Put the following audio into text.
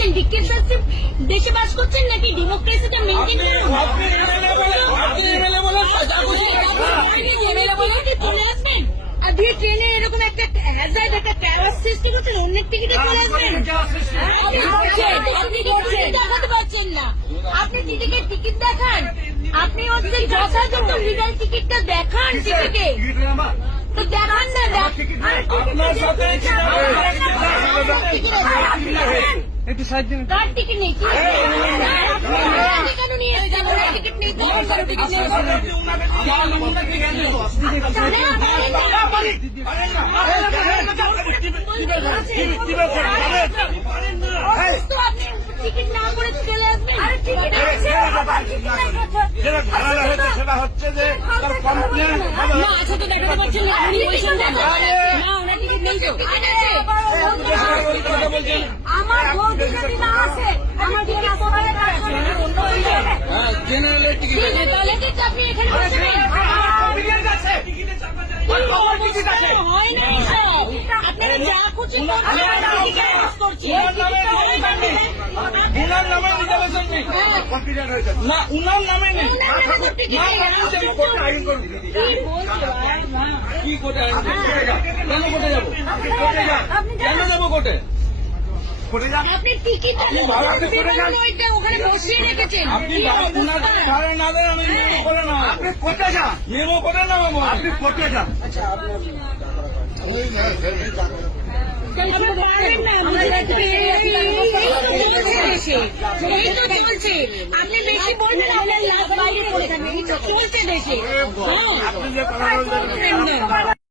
করছেন? ডিক্টেটরশিপ দেশে বাস করছেন নাকি ডেমোক্রেসিটা মেনটেন করুন? চলে আসবেন আর দিয়ে ট্রেনে এরকম একটা হ্যাজার্ড একটা ট্রাভার্স সৃষ্টি করছেন, অন্যের টিকিটে চলে আসবেন। আপনি দেখাতে পারছেন না, আপনি টিকিটের টিকিট দেখান, আপনি হচ্ছে যথাযথ লিগাল টিকিটটা দেখান টিকিটে তো দেখান না। একটু সাইড দিন। কার টিকিট নেই? কেন নিয়ে এসেছেন? টিকিট নেই তো আপনি টিকিট না করে চলে আসবেন। সেটা হচ্ছে যে তার কমপ্লেন আচ্ছা তো দেখাতে পারছেন না, আপনি বলছেন না ওনার টিকিট নেই তো। আমার ভোট যদি না আসে আমার টিকিট জেনারেলের টিকিট তাহলে কিন্তু আপনি এখানে বসবেন। হয় না এসব। আপনারা যা খুশি করছেন। উনার নামে রিজার্ভেশন নেই না, উনার নামে নেই। আইন করুন কি কোর্টে আইন কেন কোর্টে যাবো? কেন যাবো কোর্টে? আপনি টিকিট ওখানে বসিয়ে রেখেছেন। আপনি ভাড়া না দেন, আমি মেমো করে না। আপনি কোর্টে যান, মেমো করে না বাবু, আপনি কোর্টে যান। আপনি বেশি বলবেন আপনার লাভ বাইরে পড়ে থাকবে, চলছে দেশে। আপনি যে কথা বলছেন